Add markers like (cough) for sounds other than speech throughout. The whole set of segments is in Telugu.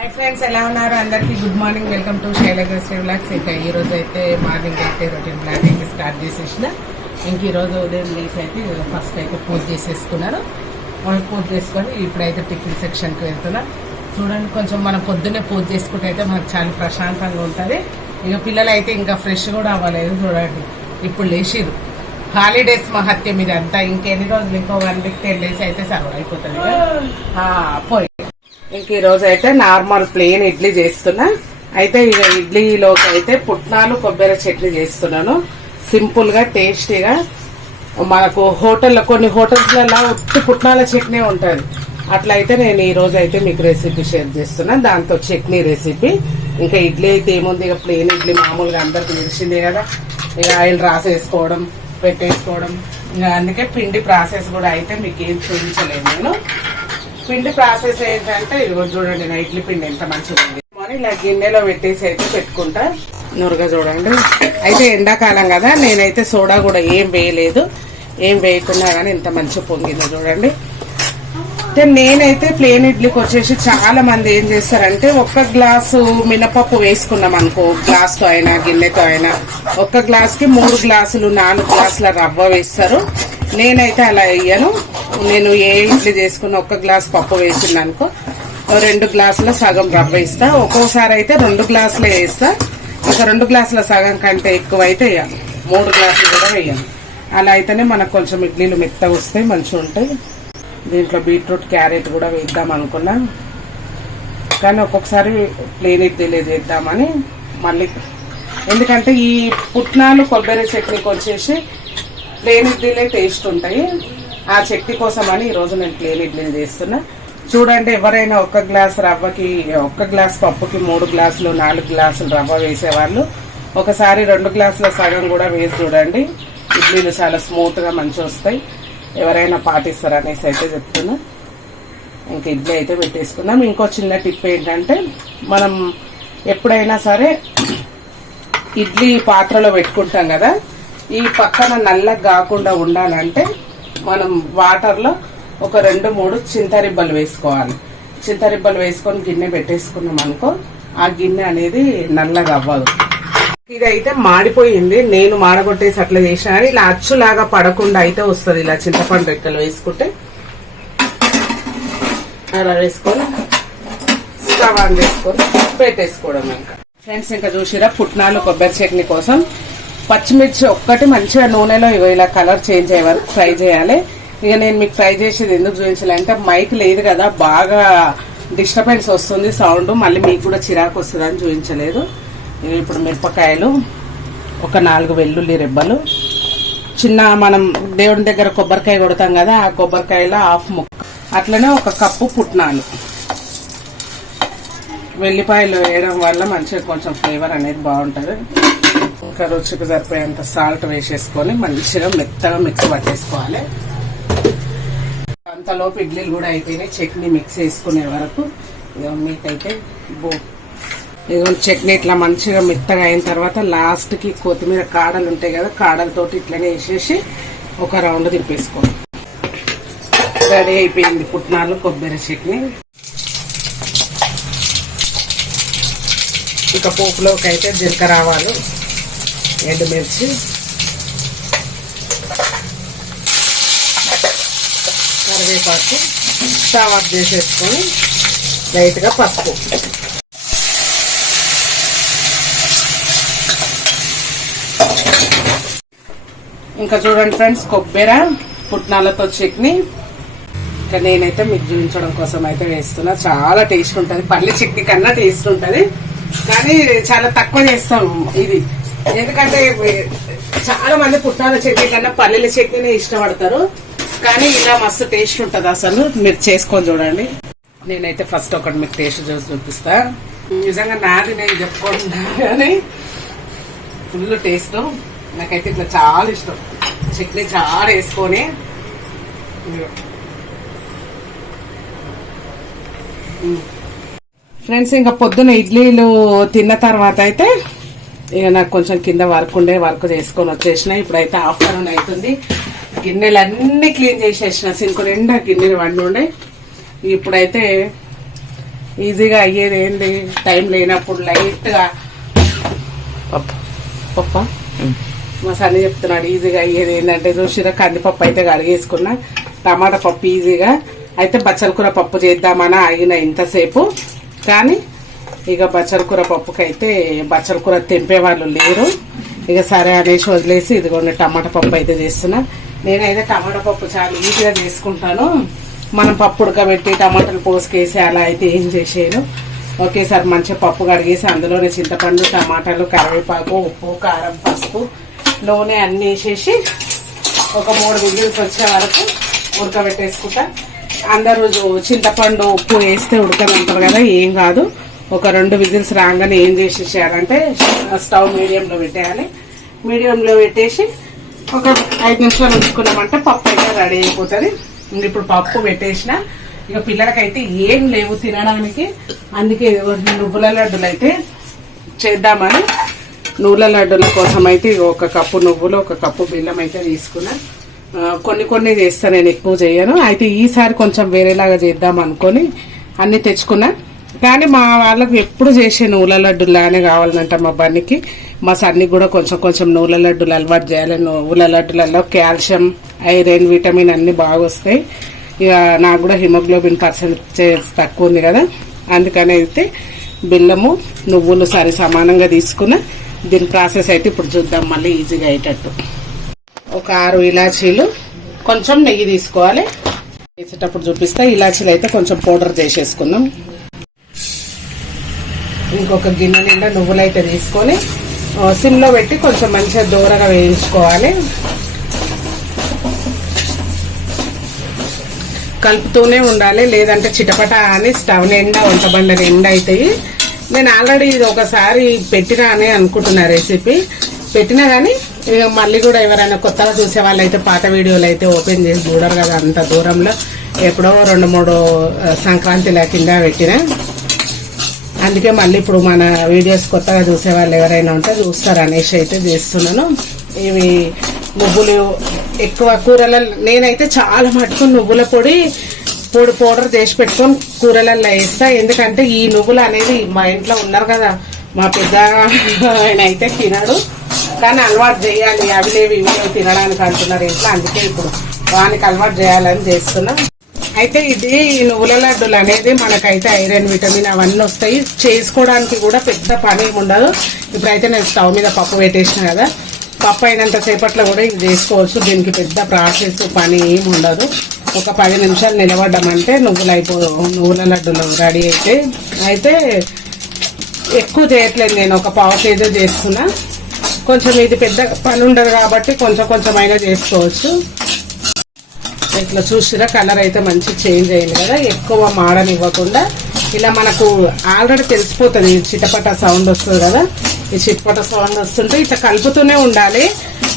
హాయ్ ఫ్రెండ్స్ ఎలా ఉన్నారు? అందరికీ good morning welcome to Sailajasri blogs ఇంకా ఈ రోజు అయితే మార్నింగ్ అయితే రొటీన్ బ్లాగింగ్ స్టార్ట్ చేసేసిన. ఇంక ఈ రోజు ఉదయం లేసి అయితే ఫస్ట్ అయితే పూజ చేసేసుకున్నారు. వాళ్ళు పూజ చేసుకొని ఇప్పుడైతే టిఫిన్ సెక్షన్కి వెళ్తున్నా. చూడండి కొంచెం మనం పొద్దున్నే పూజ చేసుకుంటే అయితే మనకు చాలా ప్రశాంతంగా ఉంటుంది. ఇక పిల్లలు అయితే ఇంకా ఫ్రెష్ కూడా అవ్వలేదు చూడండి. ఇప్పుడు లేచిరు హాలిడేస్ మహత్యం ఇది అంతా ఇంకెన్ని రోజులు ఇంకో వన్ వీక్ టెన్ డేస్ అయితే సర్వ్ అయిపోతుంది. పోయి. ఇంక ఈరోజు అయితే నార్మల్ ప్లేన్ ఇడ్లీ చేస్తున్నా. అయితే ఇక ఇడ్లీలోకి అయితే పుట్నాలు కొబ్బరి చట్నీ చేస్తున్నాను. సింపుల్గా టేస్టీగా మనకు హోటల్లో కొన్ని హోటల్స్లలో ఉత్తి పుట్నాల చట్నీ ఉంటుంది. అట్లా అయితే నేను ఈరోజు అయితే మీకు రెసిపీ షేర్ చేస్తున్నా. దాంతో చట్నీ రెసిపీ ఇంకా ఇడ్లీ అయితే ఏముంది? ఇక ప్లెయిన్ ఇడ్లీ మామూలుగా అందరికి తెలిసిందే కదా. ఇక ఆయిల్ రాసేసుకోవడం పెట్టేసుకోవడం. ఇంకా అందుకే పిండి ప్రాసెస్ కూడా అయితే మీకు ఏం చూపించలేదు నేను. పిండి ప్రాసెస్ ఏంటంటే ఇదిగో చూడండి నా ఇడ్లీ పిండి ఎంత మంచిగా ఉంది ఇలా గిన్నెలో పెట్టేసి అయితే పెట్టుకుంటా. నురగ చూడండి. అయితే ఎండాకాలం కదా నేనైతే సోడా కూడా ఏం వేయలేదు. ఏం వేయకున్నా కానీ ఇంత మంచిగా పొంగిందో చూడండి. అంటే నేనైతే ప్లేన్ ఇడ్లీకి వచ్చేసి చాలా మంది ఏం చేస్తారంటే ఒక్క గ్లాసు మినపప్పు వేసుకున్నాం అనుకో గ్లాస్తో అయినా గిన్నెతో అయినా. ఒక్క గ్లాస్కి మూడు గ్లాసులు నాలుగు గ్లాసుల రవ్వ వేస్తారు. నేనైతే అలా వేయను నేను ఏ ఇడ్లీ చేసుకున్న ఒక్క గ్లాస్ పప్పు వేసింది అనుకో రెండు గ్లాసుల సగం రవ్వ ఇస్తా ఒక్కోసారి అయితే రెండు గ్లాసులే వేస్తా. ఒక రెండు గ్లాసుల సగం కంటే ఎక్కువ అయితే వేయాలి మూడు గ్లాసులు కూడా వేయాలి అలా అయితేనే మనకు కొంచెం ఇడ్లీలు మెత్తగా వస్తాయి మంచిగా ఉంటాయి. దీంట్లో బీట్రూట్ క్యారెట్ కూడా వేద్దాం అనుకున్నా. కానీ ఒక్కొక్కసారి ప్లేన్ ఇడ్లీలే చేద్దామని మళ్ళీ. ఎందుకంటే ఈ పుట్నాలు కొబ్బరి చట్నీకి వచ్చేసి ప్లేన్ ఇడ్లీలే టేస్ట్ ఉంటాయి. ఆ శక్తి కోసం అని ఈరోజు నేను ప్లేన్ ఇడ్లీలు చేస్తున్నా. చూడండి ఎవరైనా ఒక్క గ్లాస్ రవ్వకి ఒక్క గ్లాస్ పప్పుకి మూడు గ్లాసులు నాలుగు గ్లాసులు రవ్వ వేసేవాళ్ళు ఒకసారి రెండు గ్లాసుల సగం కూడా వేసి చూడండి. ఇడ్లీలు చాలా స్మూత్గా మంచి వస్తాయి. ఎవరైనా పాటిస్తారు అనేసి అయితే చెప్తున్నా. ఇంక ఇడ్లీ అయితే పెట్టేసుకున్నాం ఇంకో చిన్న టిప్ ఏంటంటే మనం ఎప్పుడైనా సరే ఇడ్లీ పాత్రలో పెట్టుకుంటాం కదా ఈ పక్కన నల్లగా కాకుండా ఉండాలంటే మనం వాటర్లో ఒక రెండు మూడు చింతరిబ్బలు వేసుకోవాలి. చింతరిబ్బలు వేసుకొని గిన్నె పెట్టేసుకున్నాం అనుకో ఆ గిన్నె అనేది నల్లగా అవ్వదు. ఇదైతే మాడిపోయింది. నేను మాడగొట్టేసి అట్లా చేసిన కానీ ఇలా అచ్చులాగా పడకుండా అయితే వస్తుంది ఇలా చింతపండు రెక్కలు వేసుకుంటే. అలా వేసుకొని స్టవ్ ఆన్ చేసుకొని పెట్టేసుకోవడం ఇంకా. ఫ్రెండ్స్ ఇంకా చూసిరా పుట్నాలు కొబ్బరి చట్నీ కోసం. పచ్చిమిర్చి ఒక్కటి మంచిగా నూనెలో ఇగో ఇలా కలర్ చేంజ్ అయ్యే వరకు ఫ్రై చేయాలి. ఇక నేను మీకు ఫ్రై చేసేది ఎందుకు చూపించాలంటే మైక్ లేదు కదా బాగా డిస్టర్బెన్స్ వస్తుంది సౌండ్ మళ్ళీ మీకు కూడా చిరాకు వస్తుంది అని చూపించలేదు. ఇప్పుడు మిరపకాయలు ఒక నాలుగు వెల్లుల్లి రెబ్బలు. చిన్న మనం దేవుడి దగ్గర కొబ్బరికాయ కొడతాం కదా ఆ కొబ్బరికాయలో హాఫ్ ముక్క. అట్లనే ఒక కప్పు పుట్నాలు. వెల్లిపాయలు వేయడం వల్ల మంచిగా కొంచెం ఫ్లేవర్ అనేది బాగుంటుంది. ఇంకా రుచికి సరిపోయేంత సాల్ట్ వేసేసుకొని మంచిగా మెత్తగా మిక్స్ పట్టేసుకోవాలి. అంతలోపు ఇడ్లీలు కూడా అయిపోయినాయి. చట్నీ మిక్స్ చేసుకునే వరకు మీకైతే బో ఇదిగో చట్నీ ఇట్లా మంచిగా మెత్తగా అయిన తర్వాత లాస్ట్కి కొత్తిమీర కాడలు ఉంటాయి కదా కాడలతోటి ఇట్లనే వేసేసి ఒక రౌండ్ తిప్పేసుకోండి రెడీ అయిపోయింది పుట్నాలు కొబ్బరి చట్నీ. ఇక పోపులోకి అయితే జీలకర్ర ఆవాలు. ఎండుమిర్చి. కరివేపాకు. స్టవ్ ఆఫ్ చేసేసుకొని లైట్గా పసుపు. ఇంకా చూడండి ఫ్రెండ్స్ కొబ్బెర పుట్నాలతో చట్నీ. ఇంకా నేనైతే మీకు చూపించడం కోసం అయితే వేస్తున్నా. చాలా టేస్ట్ ఉంటుంది. పల్లి చట్నీ కన్నా టేస్ట్ ఉంటుంది. కానీ చాలా తక్కువ చేస్తాం ఇది. ఎందుకంటే చాలా మంది పుట్నాల చట్నీ కన్నా పల్లెల చట్నీనే ఇష్టపడతారు. కానీ ఇలా మస్తు టేస్ట్ ఉంటుంది అసలు. మీరు చేసుకొని చూడండి. నేనైతే ఫస్ట్ ఒకటి మీకు టేస్ట్ చూసి చూపిస్తా. నిజంగా నాది నేను చెప్పుకుంటున్నా కానీ ఫుల్ టేస్ట్ నాకైతే ఇట్లా చాలా ఇష్టం. చట్నీ చాలా వేసుకొని. ఫ్రెండ్స్ ఇంకా పొద్దున ఇడ్లీలు తిన్న తర్వాత అయితే ఇక నాకు కొంచెం కింద వర్క్ ఉండే వర్క్ చేసుకొని వచ్చేసిన. ఇప్పుడైతే ఆఫ్టర్నూన్ అవుతుంది గిన్నెలు అన్ని క్లీన్ చేసేసిన. సింకు నిండా గిన్నెలు వండి ఉండే ఇప్పుడైతే ఈజీగా అయ్యేది ఏంది? టైం లేనప్పుడు లైట్గా పప్పు. పప్ప? మా సన్ని చెప్తున్నాడు ఈజీగా అయ్యేది ఏంటంటే చూసిరా కందిపప్పు అయితే కడిగేసుకున్నా. టమాటా పప్పు ఈజీగా. అయితే బచ్చల కూర పప్పు చేద్దామని ఆగిన ఇంతసేపు. కానీ ఇక బచ్చల కూర పప్పుకైతే బచ్చల కూర తెంపే వాళ్ళు లేరు. ఇక సరే అనేసి వదిలేసి ఇదిగోండి టమాటా పప్పు అయితే చేస్తున్నా. నేనైతే టమాటా పప్పు చాలా ఈజీగా చేసుకుంటాను. మనం పప్పు ఉడకబెట్టి టమాటాలు పోసుకేసి అలా అయితే ఏం చేసేయను. ఒకేసారి మంచిగా పప్పు కడిగేసి అందులోనే చింతపండు టమాటాలు కరివేపాకు ఉప్పు కారం పసుపు నూనె అన్నీ వేసేసి ఒక మూడు విజిల్స్ వచ్చే వరకు ఉడకబెట్టేసుకుంటా. అందరూ చింతపండు ఉప్పు వేస్తే ఉడకదంటారు కదా ఏం కాదు. ఒక రెండు విజిల్స్ రాగానే ఏం చేసేసేయాలంటే స్టవ్ మీడియంలో పెట్టేయాలి. మీడియంలో పెట్టేసి ఒక ఐదు నిమిషాలు ఉంచుకున్నామంటే పప్పు అయితే రెడీ అయిపోతుంది. ఇప్పుడు పప్పు పెట్టేసిన. ఇక పిల్లలకైతే ఏం లేవు తినడానికి. అందుకే నువ్వుల లడ్డులు అయితే చేద్దామని నువ్వుల లడ్డుల కోసం అయితే ఒక కప్పు నువ్వులు ఒక కప్పు బెల్లం అయితే తీసుకున్నా. కొన్ని కొన్ని చేస్తా నేను ఎక్కువ చేయను. అయితే ఈసారి కొంచెం వేరేలాగా చేద్దాం అనుకొని అన్ని తెచ్చుకున్నా. కానీ మా వాళ్ళకి ఎప్పుడు చేసే నువ్వుల లడ్డులానే కావాలంట మా బన్నికి. మా సన్ని కూడా కొంచెం కొంచెం నువ్వుల లడ్డులు అలవాటు చేయాలి. నువ్వుల లడ్డులలో కాల్షియం ఐరన్ విటమిన్ అన్ని బాగా వస్తాయి. ఇక నాకు కూడా హిమోగ్లోబిన్ పర్సెంటేజ్ తక్కువ ఉంది కదా. అందుకని అయితే బెల్లము నువ్వులు సరి సమానంగా తీసుకున్న దీని ప్రాసెస్ అయితే ఇప్పుడు చూద్దాం. మళ్ళీ ఈజీగా అయ్యేటట్టు. ఒక ఆరు ఇలాచీలు కొంచెం నెయ్యి తీసుకోవాలి. వేసేటప్పుడు చూపిస్తా. ఇలాచీలు అయితే కొంచెం పౌడర్ చేసేసుకుందాం. ఇంకొక గిన్నె నిండా నువ్వులు అయితే తీసుకొని సిమ్లో పెట్టి కొంచెం మంచిగా దూరగా వేయించుకోవాలి. కలుపుతూనే ఉండాలి లేదంటే చిటపట అని స్టవ్ నిండా వంట బండ నిండా అవుతాయి నేను ఆల్రెడీ ఇది ఒకసారి పెట్టినా అని అనుకుంటున్నా రెసిపీ. పెట్టినా కానీ ఇక మళ్ళీ కూడా ఎవరైనా కొత్తగా చూసే వాళ్ళు అయితే పాత వీడియోలు అయితే ఓపెన్ చేసి చూడరు కదా అంత దూరంలో. ఎప్పుడో రెండు మూడు ఆ, సంక్రాంతిల కింద పెట్టినా. అందుకే మళ్ళీ ఇప్పుడు మన వీడియోస్ కొత్తగా చూసే వాళ్ళు ఎవరైనా ఉంటే చూస్తారు అనేసి అయితే చేస్తున్నాను. ఇవి నువ్వులు ఎక్కువ కూరలలో నేనైతే చాలా మటుకు నువ్వుల పొడి పొడి పౌడర్ చేసి పెట్టుకొని కూరలలో వేస్తా. ఎందుకంటే ఈ నువ్వులు అనేది మా ఇంట్లో ఉన్నారు కదా మా పెద్ద ఆయన అయితే తినడు. కానీ అలవాటు చేయాలి అవి లేవి ఇవి తినడానికి అంటున్నారు ఇంట్లో. అందుకే ఇప్పుడు వానికి అలవాటు చేయాలని చేస్తున్నాను అయితే ఇది ఈ నువ్వుల లడ్డులు అనేది మనకైతే ఐరన్ విటమిన్ అవన్నీ వస్తాయి. చేసుకోవడానికి కూడా పెద్ద పని ఏమి ఉండదు. ఇప్పుడైతే నేను స్టవ్ మీద పప్పు పెట్టేసిన కదా. పప్పు అయినంత సేపట్లో కూడా ఇది చేసుకోవచ్చు. దీనికి పెద్ద ప్రాసెస్ పని ఏమి ఉండదు. ఒక పది నిమిషాలు నిలబడ్డామంటే నువ్వులు అయిపో నువ్వుల లడ్డులు రెడీ అయితే అయితే ఎక్కువ చేయట్లేదు నేను. ఒక పావు కేజీ చేసుకున్నా. కొంచెం ఇది పెద్ద పని ఉండదు కాబట్టి కొంచెం కొంచెం అయినా చేసుకోవచ్చు. ఇట్లా చూసిరా కలర్ అయితే మంచి చేంజ్ అయింది కదా. ఎక్కువ మాడనివ్వకుండా ఇలా మనకు ఆల్రెడీ తెలిసిపోతుంది చిటపట సౌండ్ వస్తుంది కదా. ఈ చిటపట సౌండ్ వస్తుంటే ఇట్లా కలుపుతూనే ఉండాలి.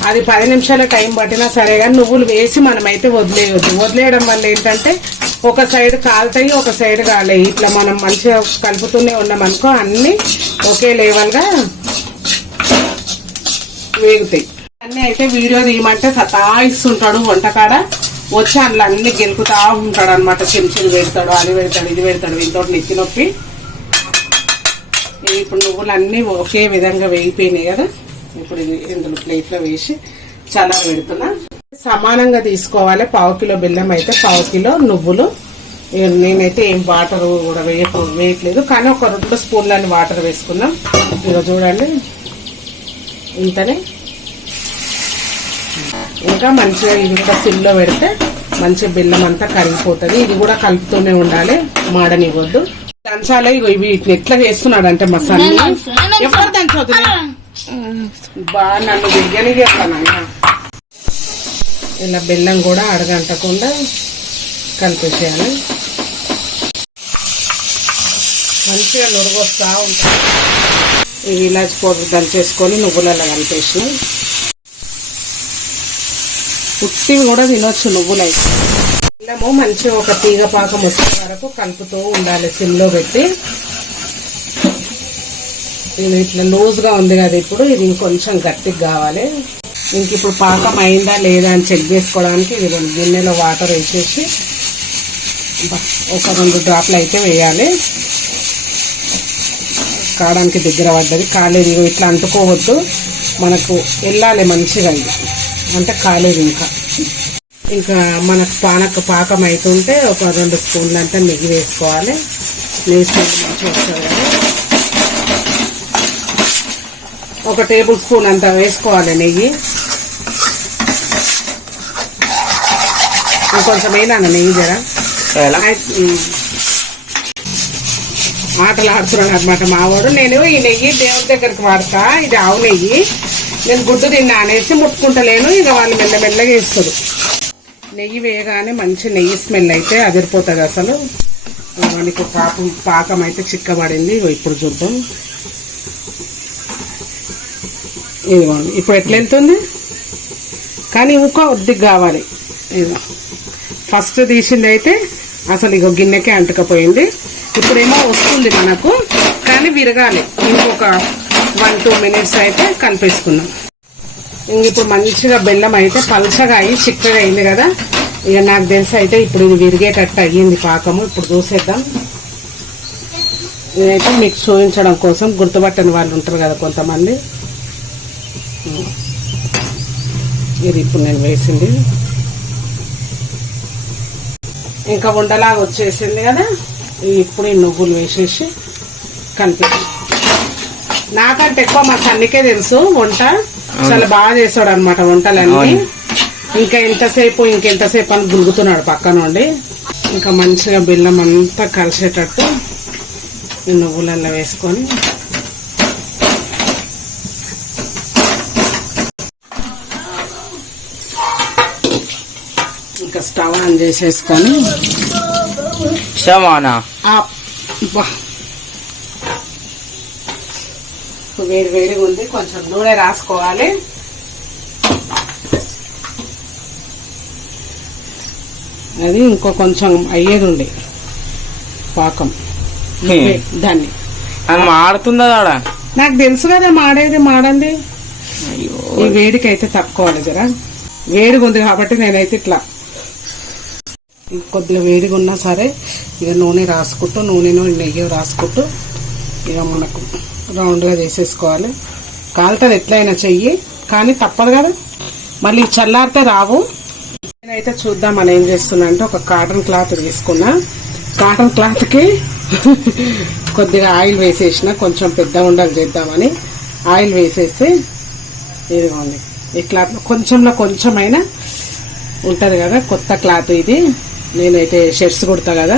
అది పది నిమిషాల టైం పట్టినా సరే కానీ నువ్వులు వేసి మనమైతే వదిలేయొద్దు. వదిలేయడం వల్ల ఏంటంటే ఒక సైడ్ కాలుతాయి ఒక సైడ్ కాలేయి ఇట్లా మనం మంచిగా కలుపుతూనే ఉన్నామనుకో అన్నీ ఒకే లెవెల్గా వేగుతాయి. అన్నీ అయితే వీడియో తీయమంటే సతాయిస్తుంటాడు వంటకాడ. వచ్చి అందులో అన్ని గెలుకుతా ఉంటాడు అనమాట చెంచులు పెడతాడు అది పెడతాడు ఇది పెడతాడు వీటితో నెత్తి నొప్పి. ఇప్పుడు నువ్వులు అన్ని ఒకే విధంగా వేగిపోయినాయి కదా. ఇప్పుడు ఇందులో ప్లేట్లో వేసి చాలా పెడుతున్నా. సమానంగా తీసుకోవాలి. పావు కిలో బెల్లం అయితే పావు కిలో నువ్వులు. నేనైతే ఏం వాటర్ కూడా వేయ వేయట్లేదు. కానీ ఒక రెండు స్పూన్లని వాటర్ వేసుకున్నాం. ఇక చూడండి. ఇంతనే. ఇంకా మంచిగా ఇది కూడా సిమ్లో పెడితే మంచిగా బెల్లం అంతా కరిగిపోతుంది. ఇది కూడా కలుపుతూనే ఉండాలి. మాడనివ్వద్దు. దంచాలే. ఇగో ఇవి వీటిని ఎట్లా చేస్తున్నాడు అంటే మసాలా ఎవరు దంచవద్దు బా నన్ను బిర్యానీ చేస్తానన్నా. ఇలా బెల్లం కూడా అడగంటకుండా కలిపేసేయాలి. మంచిగా నురుగు వస్తూ ఉంటుంది. ఇవి ఇలాచి పౌడర్ దంచేసుకొని నువ్వులలో కలిపేసి ఉట్టివి కూడా తినొచ్చు నువ్వులైతే బెల్లము మంచిగా ఒక తీగ పాకం వచ్చే వరకు కలుపుతూ ఉండాలి సిమ్లో పెట్టి. ఇది ఇట్లా లూజ్గా ఉంది కదా ఇప్పుడు ఇది ఇంకొంచెం గట్టిగా కావాలి. ఇంక ఇప్పుడు పాకం అయిందా లేదా అని చెక్ చేసుకోవడానికి ఇది రెండు గిన్నెలో వాటర్ వేసేసి బ- ఒక రెండు డ్రాప్లు అయితే వేయాలి. కాడానికి దగ్గర పడ్డది. కాలేదు ఇట్లా అంటుకోవద్దు. మనకు వెళ్ళాలి మంచిగా ఇది. అంటే కాలేదు ఇంకా. ఇంకా మనకు పానక పాకం అవుతుంటే ఒక రెండు స్పూన్లు అంతా నెయ్యి వేసుకోవాలి. నెయ్యి స్పూన్ వస్తుంది ఒక టేబుల్ స్పూన్ అంత వేసుకోవాలి నెయ్యి. ఇంకొంచెం వేయనా నెయ్యి జరా. ఆటలు ఆడుతున్నాడు అనమాట మావాడు నేను ఈ నెయ్యి దేవుడి దగ్గరికి వాడతా. ఇది ఆవు నెయ్యి. నేను గుడ్డు తిన్నా అనేసి ముట్టుకుంటలేను. ఇక వాళ్ళు మెల్లమెల్లగా వేస్తారు నెయ్యి వేయగానే మంచి నెయ్యి స్మెల్ అయితే అదిరిపోతుంది అసలు. మనకు పాపం పాకం అయితే చిక్కబడింది. ఇప్పుడు చూద్దాం. ఇదిగోండి. ఇప్పుడు ఎట్లా వెళ్తుంది? కానీ ఇంకా ఒద్దిగా కావాలి. ఇదిగో. ఫస్ట్ తీసింది అయితే అసలు ఇక గిన్నెకే అంటుకపోయింది. ఇప్పుడేమో వస్తుంది మనకు కానీ విరగాలి. ఇంకొక వన్ టూ మినిట్స్ అయితే కలిపేసుకున్నాం ఇంక ఇప్పుడు మంచిగా బెల్లం అయితే పలుచగా అయ్యి చిక్కగా అయింది కదా. ఇక నాకు తెలిసి అయితే ఇప్పుడు ఇది విరిగేటట్టు అయ్యింది పాకము. ఇప్పుడు చూసేద్దాం. ఇదైతే మీకు చూపించడం కోసం గుర్తుపట్టని వాళ్ళు ఉంటారు కదా కొంతమంది. ఇది ఇప్పుడు నేను వేసింది. ఇంకా ఉండలాగా వచ్చేసింది కదా. ఇప్పుడు ఈ నువ్వులు వేసేసి కనిపిస్తుంది నాకంటే ఎక్కువ మా సన్నికే తెలుసు. వంట చాలా బాగా చేస్తాడు అనమాట వంటలన్నీ. ఇంకా ఎంతసేపు ఇంకెంతసేపు అని గులుగుతున్నాడు పక్క నుండి ఇంకా మంచిగా బెల్లం అంతా కలిసేటట్టు నువ్వులలో వేసుకొని. ఇంకా స్టవ్ ఆన్ చేసేసుకొని. సమానా ఆ బా. వేడి వేడిగా ఉంది. కొంచెం నూనె రాసుకోవాలి. అది ఇంకో కొంచెం అయ్యేది ఉంది. పాకం. దాన్ని. మాడుతుందా నాకు తెలుసు కదా మాడేది మాడండి అయ్యో. ఈ వేడికి అయితే తక్కువాలి జరా. వేడిగా ఉంది కాబట్టి నేనైతే ఇట్లా. కొద్దిగా వేడిగా ఉన్నా సరే ఇక నూనె రాసుకుంటూ నూనెను నెయ్యి రాసుకుంటూ ఇక మనకు రౌండ్గా చేసేసుకోవాలి. కాలుతుంది ఎట్లయినా చెయ్యి కానీ తప్పదు కదా. మళ్ళీ చల్లారితే రావు. నేనైతే చూద్దాం మనం ఏం చేస్తున్నా అంటే ఒక కాటన్ క్లాత్ తీసుకున్నా. కాటన్ క్లాత్కి (laughs) కొద్దిగా ఆయిల్ వేసేసిన కొంచెం పెద్ద ఉండలు చేద్దామని ఆయిల్ వేసేసి ఇదిగోండి. ఈ క్లాత్ కొంచెంలో కొంచెమైనా ఉంటుంది కదా కొత్త క్లాత్ ఇది. నేనైతే షర్ట్స్ కుడతా కదా.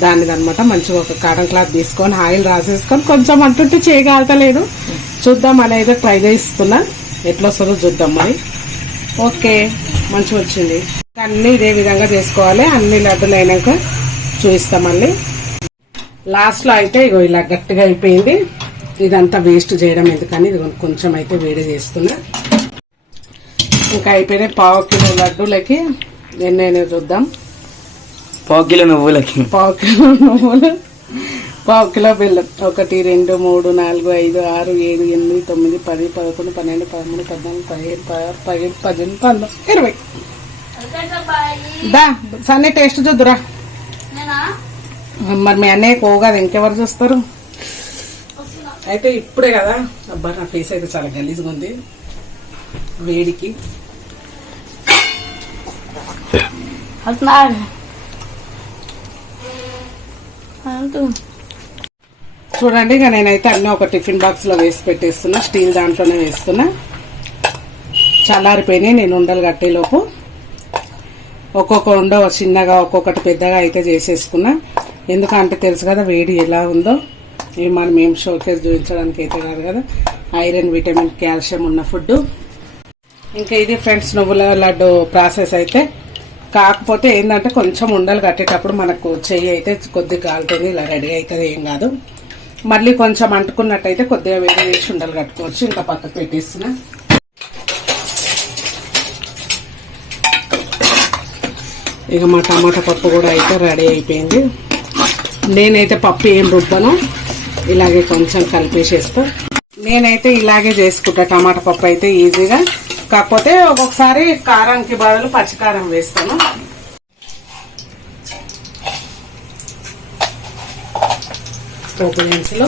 దానిది అనమాట మంచిగా ఒక కాటన్ క్లాత్ తీసుకొని ఆయిల్ రాసేసుకొని కొంచెం అంటుంటే చేయగలతలేదు చూద్దాం అనేది ట్రై చేస్తున్నా. ఎట్లా వస్తుందో చూద్దాం మరి. ఓకే మంచిగా వచ్చింది. అన్నీ ఇదే విధంగా చేసుకోవాలి. అన్ని లడ్డులు అయినాక చూపిస్తాం మళ్ళీ. లాస్ట్లో అయితే ఇగో ఇలా గట్టిగా అయిపోయింది. ఇదంతా వేస్ట్ చేయడం ఎందుకని ఇది కొంచెం అయితే వేడి చేస్తున్నా. ఇంకా అయిపోయినాయి పావు కిలో లడ్డూలకి. ఎన్నైనా చూద్దాం. పావు కిలో నువ్వులకి. పావు కిలో నువ్వులు. పావు కిలో బెల్లం. ఒకటి రెండు మూడు నాలుగు ఐదు ఆరు ఏడు ఎనిమిది తొమ్మిది పది పదకొండు పన్నెండు పదమూడు పద్నాలుగు పదిహేను పదిహేడు పద్దెనిమిది పంతొమ్మిది ఇరవై. దా సన్నీ టేస్ట్ చూద్దురా. మరి మీ అన్నయ్య కో కదా ఇంకెవరు చూస్తారు? అయితే ఇప్పుడే కదా. అబ్బా నా ఫేస్ అయితే చాలా గలీజ్గా ఉంది. వేడికి. చూడండి ఇక నేనైతే అన్ని ఒక టిఫిన్ బాక్స్లో వేసి పెట్టేస్తున్నా. స్టీల్ దాంట్లోనే వేస్తున్నా. చల్లారిపోయినాయి నేను ఉండలు కట్టేలోపు ఒక్కొక్క ఉండ చిన్నగా ఒక్కొక్కటి పెద్దగా అయితే చేసేసుకున్నా. ఎందుకంటే తెలుసు కదా వేడి ఎలా ఉందో. ఇవి మనం ఏం షోకేస్ చూపించడానికి అయితే కాదు కదా. ఐరన్ విటమిన్ కాల్షియం ఉన్న ఫుడ్ ఇంకా ఇది ఫ్రెండ్స్ నువ్వుల లడ్డు ప్రాసెస్ అయితే. కాకపోతే ఏంటంటే కొంచెం ఉండలు కట్టేటప్పుడు మనకు చెయ్యి అయితే కొద్దిగా కాలుతుంది ఇలా రెడీ అవుతుంది ఏం కాదు. మళ్ళీ కొంచెం అంటుకున్నట్టయితే కొద్దిగా వేడి వేసి ఉండలు కట్టుకోవచ్చు ఇంకా పక్కకు పెట్టేస్తున్నా. ఇక మా టమాటా పప్పు కూడా అయితే రెడీ అయిపోయింది. నేనైతే పప్పు ఏం రుబ్బను ఇలాగే కొంచెం కలిపేసేస్తా. నేనైతే ఇలాగే చేసుకుంటా టమాటా పప్పు అయితే ఈజీగా. కాకపోతే ఒక్కొక్కసారి కారానికి బదులు పచ్చికారం వేస్తాను. పోపు దినుసులు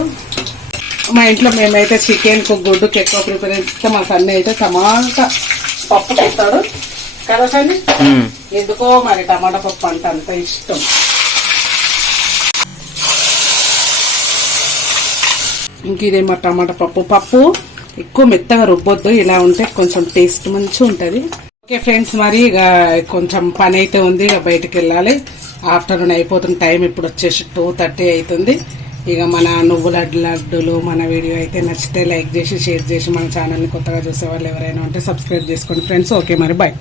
మా ఇంట్లో మేమైతే చికెన్కు గుడ్డుకి ఎక్కువ ప్రిఫరెన్స్ ఇస్తే మా సన్ని అయితే టమాటా పప్పు చేస్తాడు. కదా సన్ని. ఎందుకో మరి టమాటా పప్పు అంటే అంత ఇష్టం. ఇంక ఇదేమో టమాటా పప్పు. పప్పు ఎక్కువ మెత్తగా రుబ్బొద్దు ఇలా ఉంటే కొంచెం టేస్ట్ మంచిగా ఉంటుంది. ఓకే ఫ్రెండ్స్ మరి ఇక కొంచెం పని అయితే ఉంది ఇక బయటకు వెళ్ళాలి. ఆఫ్టర్నూన్ అయిపోతున్న టైం ఇప్పుడు వచ్చేసి టూ థర్టీ అవుతుంది. ఇక మన నువ్వుల లడ్డులు మన వీడియో అయితే నచ్చితే లైక్ చేసి షేర్ చేసి మన ఛానల్ని కొత్తగా చూసే వాళ్ళు ఎవరైనా ఉంటే సబ్స్క్రైబ్ చేసుకోండి ఫ్రెండ్స్ ఓకే మరి బాయ్